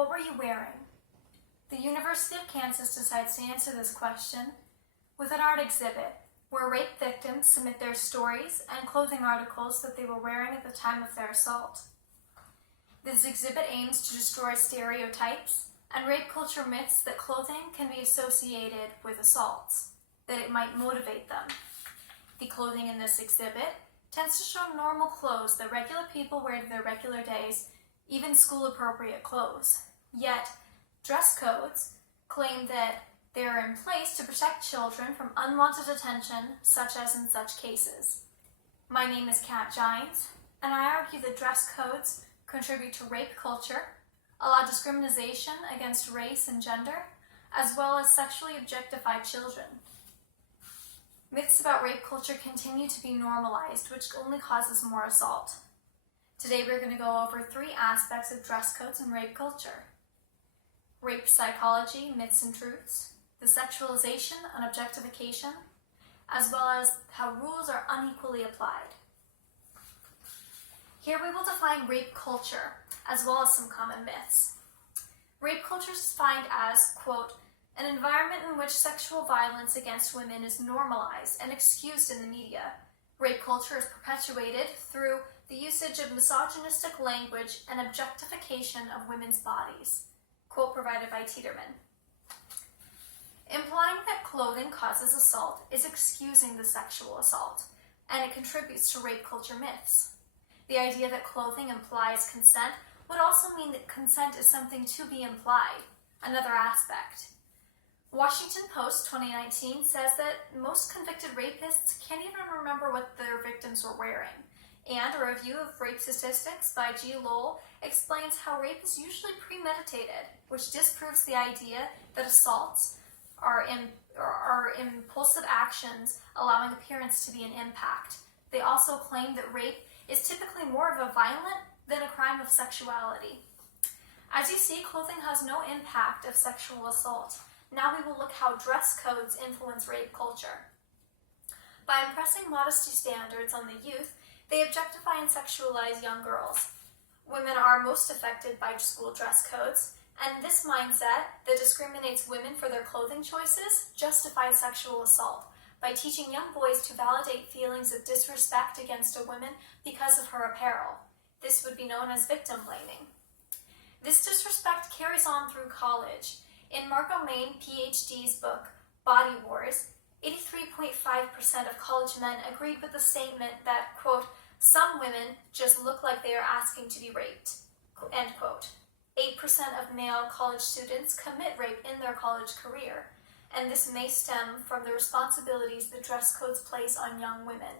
What were you wearing? The University of Kansas decides to answer this question with an art exhibit where rape victims submit their stories and clothing articles that they were wearing at the time of their assault. This exhibit aims to destroy stereotypes and rape culture myths that clothing can be associated with assaults, that it might motivate them. The clothing in this exhibit tends to show normal clothes that regular people wear to their regular days, even school-appropriate clothes. Yet, dress codes claim that they are in place to protect children from unwanted attention, such as in such cases. My name is Kat Gines, and I argue that dress codes contribute to rape culture, allow discrimination against race and gender, as well as sexually objectify children. Myths about rape culture continue to be normalized, which only causes more assault. Today we're going to go over 3 aspects of dress codes and rape culture: rape psychology, myths and truths, the sexualization and objectification, as well as how rules are unequally applied. Here we will define rape culture, as well as some common myths. Rape culture is defined as, quote, an environment in which sexual violence against women is normalized and excused in the media. Rape culture is perpetuated through the usage of misogynistic language and objectification of women's bodies. Quote provided by Tiedemann. Implying that clothing causes assault is excusing the sexual assault, and it contributes to rape culture myths. The idea that clothing implies consent would also mean that consent is something to be implied, another aspect. Washington Post 2019 says that most convicted rapists can't even remember what their victims were wearing, and a review of rape statistics by G. Lowell explains how rape is usually premeditated, which disproves the idea that assaults are impulsive actions allowing appearance to be an impact. They also claim that rape is typically more of a violent than a crime of sexuality. As you see, clothing has no impact of sexual assault. Now we will look how dress codes influence rape culture. By impressing modesty standards on the youth, they objectify and sexualize young girls. Women are most affected by school dress codes, and this mindset that discriminates women for their clothing choices justifies sexual assault by teaching young boys to validate feelings of disrespect against a woman because of her apparel. This would be known as victim blaming. This disrespect carries on through college. In Marco Main, PhD's book, Body Wars, 83.5% of college men agreed with the statement that, quote, some women just look like they are asking to be raped, end quote. 8% of male college students commit rape in their college career, and this may stem from the responsibilities that dress codes place on young women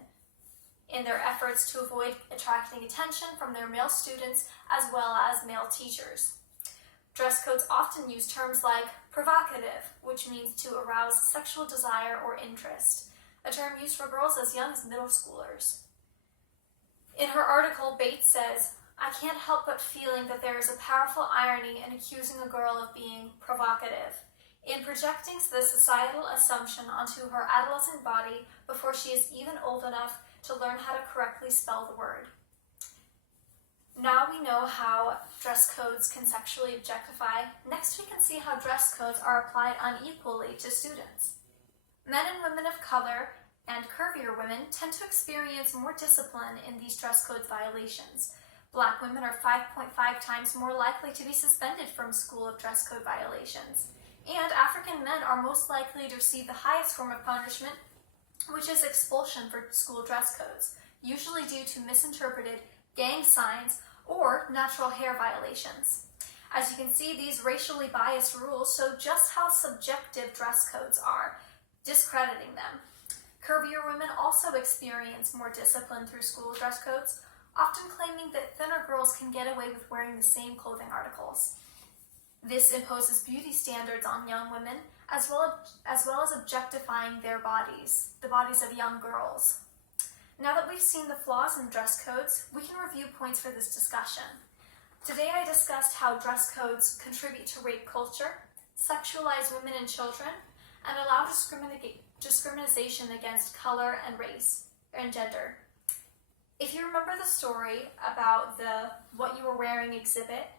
in their efforts to avoid attracting attention from their male students as well as male teachers. Dress codes often use terms like provocative, which means to arouse sexual desire or interest, a term used for girls as young as middle schoolers. In her article, Bates says, I can't help but feeling that there is a powerful irony in accusing a girl of being provocative, in projecting the societal assumption onto her adolescent body before she is even old enough to learn how to correctly spell the word. Now we know how dress codes can sexually objectify. Next we can see how dress codes are applied unequally to students. Men and women of color and curvier women tend to experience more discipline in these dress code violations. Black women are 5.5 times more likely to be suspended from school of dress code violations. And African men are most likely to receive the highest form of punishment, which is expulsion for school dress codes, usually due to misinterpreted gang signs or natural hair violations. As you can see, these racially biased rules show just how subjective dress codes are, discrediting them. Curvier women also experience more discipline through school dress codes, often claiming that thinner girls can get away with wearing the same clothing articles. This imposes beauty standards on young women, as well as objectifying their bodies, the bodies of young girls. Now that we've seen the flaws in dress codes, we can review points for this discussion. Today I discussed how dress codes contribute to rape culture, sexualize women and children, and allow discrimination against color and race and gender. If you remember the story about the What You Were Wearing exhibit,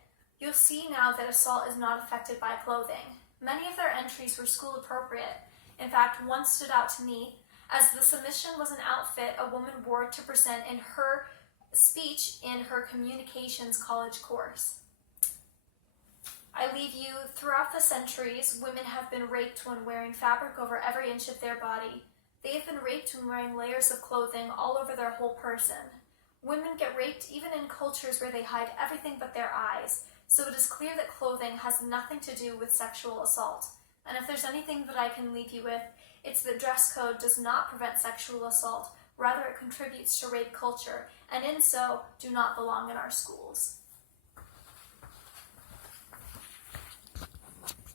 You'll see now that assault is not affected by clothing. Many of their entries were school appropriate. In fact, one stood out to me, as the submission was an outfit a woman wore to present in her speech in her communications college course. I leave you, throughout the centuries, women have been raped when wearing fabric over every inch of their body. They have been raped when wearing layers of clothing all over their whole person. Women get raped even in cultures where they hide everything but their eyes, so it is clear that clothing has nothing to do with sexual assault. And if there's anything that I can leave you with, it's that dress code does not prevent sexual assault, rather it contributes to rape culture, and in so, do not belong in our schools.